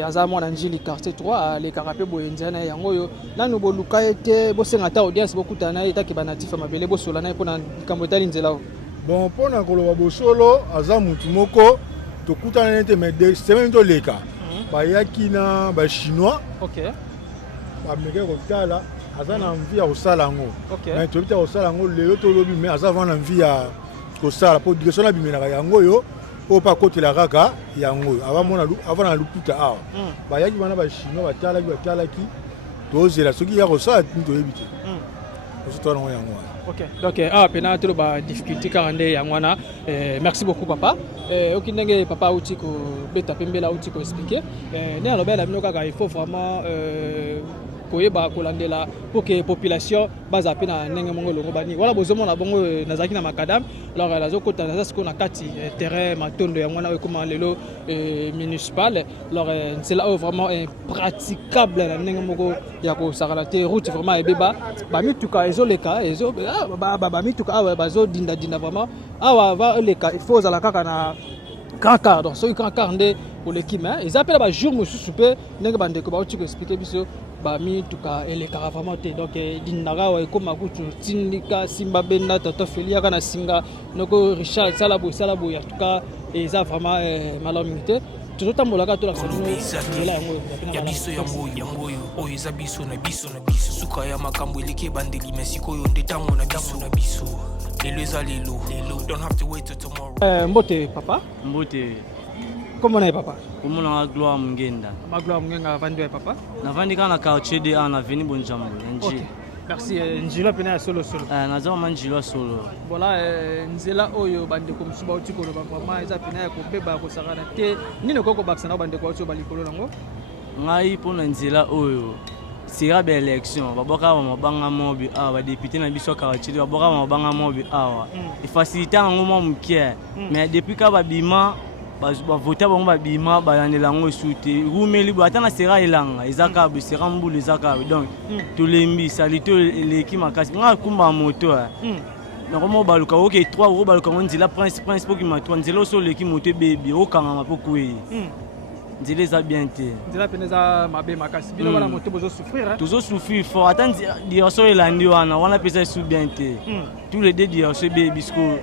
aza mwana njili quartier 3 le karape boye nzana yango yo nanu boluka ete bosenga ta audience bokutana ete ke banatif ya mabele bosola na pona kambo etali nzela o. Bon pona koloba bosolo aza mutu moko tokutana nete mais de semaine to leka bayaki na ba chinois bameke kotala aza na envie ya kosala yango mais toyebi te kosala yango lelo tolobi mais aza vana na envie ya kosala po direction abimelaka yango oyo oyo mpe akotela kaka yango oyo ava na luputa awa bayaki wana bachinois batalaki tozela soki ya kosala tini toyebi te osotala yango yango wana. Ok, donc awa pena toloba difficulté kaka nde yango wana merci beaucoup papa oki ndenge papa auti kobeta mpe mbela auti koexplike nde alobela bino kaka il faut vraiment koyeba kolandela pour que population baza pe na ndenge mongo longo bani voilà bozomo na bongo nazaki na makadam alors lazo kota naza siko na kati terrain matondo ya mwana ekoma lelo municipal alors c'est là vraiment impraticable na ndenge moko ya ko sakala te route vraiment ebeba ba mituka ezoleka ezo ba mituka awa bazo dinda vraiment awa va leka il faut za la kaka na Kankar, donc ceux qui ont pour l'équipe, ils appellent les jours où super, n'importe quoi bande ko tu expliquer biso ba mi tuka ele karavama te donc dinara wa ko makutu tindika simba benda toto felia kana singa noko Richard salabo ya tuka et ça vraiment malamité tout tambolaka to la ya biso yango oyo eza biso na biso suka ya makambo eleki bandeli mesiko yo ndetango na biso lelo eza lelo don't have to wait till tomorrow. Mbote papa mbote comment on est papa comment on a gloire mungenda magloire mungenga vandi papa na vandi kana quartier de na veni bonjambo nji merci njilo pena ya solo naza manjilo solo voilà nzela oyo bande ko msuba utiko lo mama eza pena ya kobeba ko sakana te nini koko baksa na bande ko utiko balikolo nango ngai pona nzela oyo sera be élection baboka ba mabanga mobi awa député na biso quartier baboka ba mabanga mobi awa il faciliter ngo mukie mais depuis ka babima ba voter bango babima balandela ngo souté rumeli bo atana sera elanga ezaka be sera mbulu ezaka donc tolembi salito eleki makasi nga kumba moto na komo baluka oke 3 euros baluka nzila prince pour ki matwa nzela so leki moto baby okanga mapoko yi nzela eza bien te nzela peneza mabe makasi bino bana moto bozo souffrir tozo souffrir fort attendre dire so elandi wana pesa sou bien te tous les deux dire so baby bisko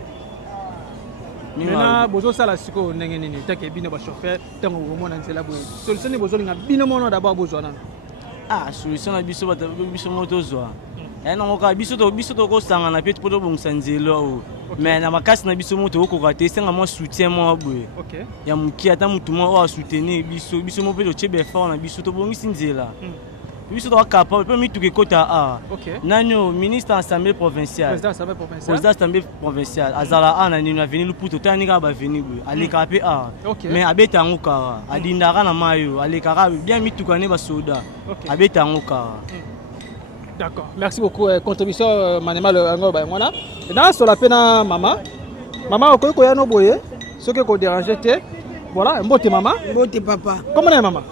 Maintenant, bozo sala siko ndenge nini take bino ba chauffeur tango bomona nzela boye solution ni bozo linga bino mono d'abord bozo na solution na biso bata biso moto zwa non ka biso to ko sanga na pete poto bongisa nzela o mais na makasi na biso moto ko te senga mo soutien mo boye ya muki ata mutu mo o soutenir biso mo pe to chebe fort na biso to bongisi nzela biso to capable pe mi tuke kota nano ministre assemblée provinciale président assemblée provinciale azala ana ni na venir luputo tani ka ba venir aleka pe mais abeta ngoka adindaka na mayo aleka bien mi tukane ba soda abeta ngoka. D'accord, merci beaucoup contribution manema le ngo ba mwana na sur la pena mama ko ya no boye ce que ko déranger te voilà mbote mama mbote papa comment est maman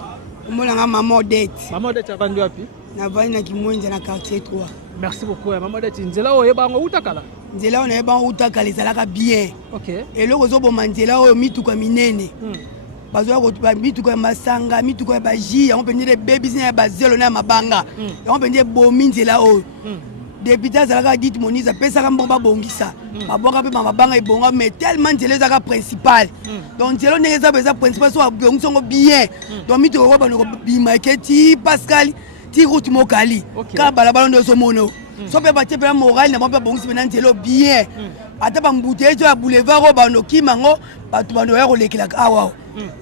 Molanga maman Odette. Maman Odette avandi wapi? Na vandi na Kimwenza na quartier 3. Merci beaucoup maman Odette. Nzela oyo bango utakala. Nzela oyo bango utakala ezalaka bien. OK. Eloko zoboma nzela oyo mituka minene. Bazo ko mituka masanga, mituka ba ji, on peut dire babies na bazelo na mabanga. On peut dire bomi nzela oyo. Député azalaka dit monisa pesa ka mbomba bongisa. Baboka pe mabanga ebonga mais tellement nzela ezaka principal. Donc nzela ndenge za principal so abongisa bien. Donc mito ko ba no bima keti Pascal ti route mokali. Ka balabala ndo so mono. So pe ba tepela moral na ba bongisa pe nzela bien. Ata ba mbute ezo ya boulevard o ba no kimango batu ba no ya ko lekela awa.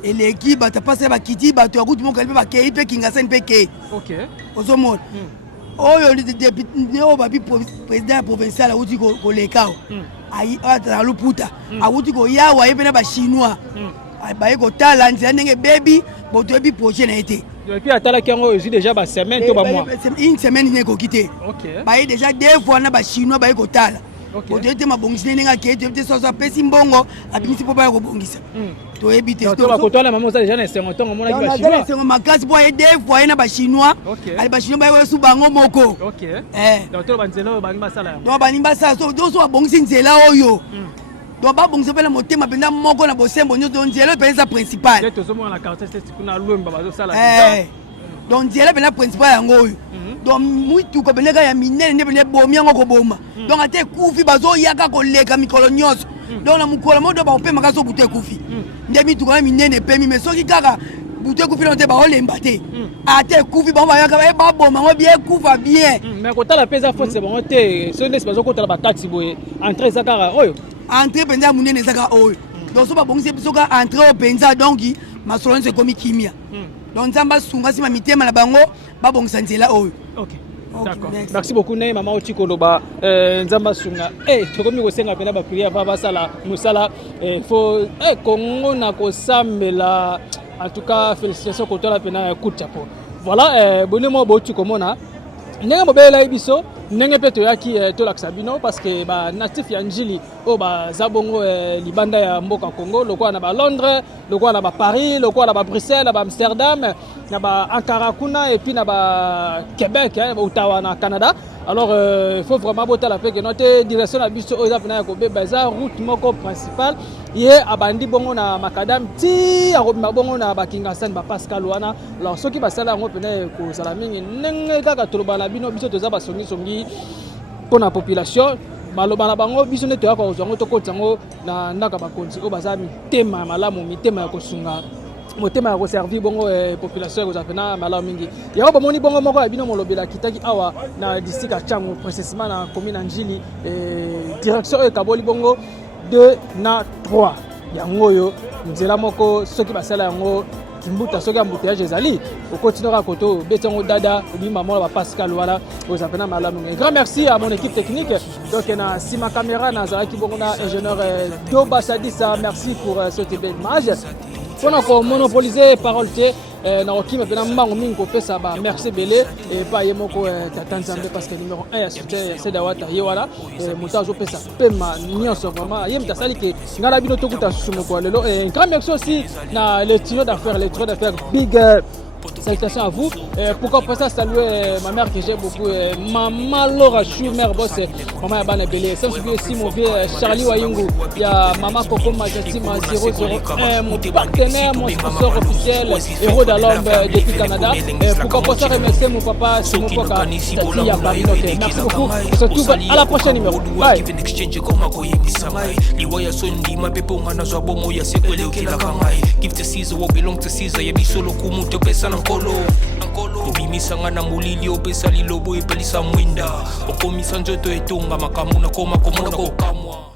Et l'équipe ba ta passer ba kiti ba to route mokali pe ba kei pe kinga sen pe kei. OK. Ozo mono. Oyo député o babi président provincial auti ko lekao ai ata luputa auti ko yawa yebena ba chinois ba ko tala nzela ndenge baby boto bi projet na été et puis atala kango aussi déjà ba semaine to ba mois une semaine ne ko quitter OK ba déjà deux fois na ba chinois ba ko tala boto te mabongisi nenga ke te so so pesi mbongo abimisi po ba ko bongisa to ebite to ba ko tala maman ça déjà na sengo tongo mona ki ba chinois sengo makasi po e deux fois na ba chinois ali ba chinois ba ko su bango moko OK donc to ba nzela ba ngima sala donc ba nimba sala so do so abongisi nzela oyo donc ba bongisa pela motema penda moko na bosembo nyoto nzela pesa principal to zo mona na quartier c'est kuna lwemba ba zo sala donc nzela pena principal yango oyo donc mutu ko beleka ya minene ne bene bomi yango ko boma donc ate kufi bazo yaka ko leka mikolo nyonso donc na mukolo modo ba opema ka so bute kufi ndemi tu ko minene pemi mais soki kaka bute kufi na te ba olemba te ate kufi ba yaka ba boma ngo bien kufa bien mais ko tala pesa force c'est bon te so ne bazo ko tala ba taxi boye entrée zakara oyo entrée penza munene zaka oyo donc so ba bongise biso ka entrée au penza donc ma solon c'est comme kimia donc nzamba sunga sima mitema na bango ba bongisa nzela oyo. OK. D'accord. Merci beaucoup Ney maman Otiko loba nzamba sunga tokomi ko senga pena ba prière va sala musala faut Congo na ko sambela en tout cas félicitations ko tola pena coup de chapeau. Voilà bonemo Otiko mona ndenge mobela biso ndenge pe toyaki tolakisa bino parce que ba natif ya njili o baza bongo libanda ya mboka Congo lokola na ba Londres lokola na ba Paris lokola na ba Bruxelles na ba Amsterdam na ba Ankara kuna et puis na ba Québec Ottawa na Canada. Alors il faut vraiment botter la fait que notre direction na biso oza pena ko be baza route moko principale ye abandi bongo na makadam ti ya bongo na bakingasan ba Pascal wana. Alors ceux qui basala ngo pena ko sala mingi ndenge kaka toloba na bino biso toza ba songi pour la population maloba na bango biso ne toya ko zongo to kotango na ndaka bakonzi o baza mitema malamu mitema ya kosunga motema ya servir bongo population ko zapena malamu mingi ya ba moni bongo moko ya bino molobela kitaki awa na district ya Changu précisément na commune Njili direction e kaboli bongo 2 na 3 yango yo nzela moko soki basala yango kimbuta soki embouteillage ezali okontinuera koto betongo dada obima mona ba Pascal wala ozapena malamu. Grand merci à mon équipe technique donc na sima caméra na zalaki bongo na ingénieur Doba Sadissa, merci pour cette belle image. On a monopolisé parole na okima pena mbango mingi ko pesa ba merci belé et pas yemoko tata Nzambe parce que numéro 1 ya soutien c'est dawata yewala montage pesa pema nyonso vraiment yem tasali ke ngala bino tokuta sumo ko lelo et grand merci aussi na les tiros d'affaires big salutations à vous. Pourquoi pas ça saluer ma mère que j'aime beaucoup, maman Laura Chou, mère boss, maman Yabana Belé. Sans oublier aussi mon vieux Charlie Wayungu. Il y a maman Coco Majatima 001, mon partenaire, mon sponsor officiel, héros d'Alombe depuis Canada. Pourquoi pas ça remercier mon papa, c'est mon papa, Tati à Paris. Merci beaucoup. On se retrouve à la prochaine numéro. Bye. Give to Caesar what belong to Caesar. You be solo kumuto pesa nankolo. Obimisanga na mulili opesa lilobo epelisa mwinda. Okomisa njoto etonga makamu na koma komona kokamwa.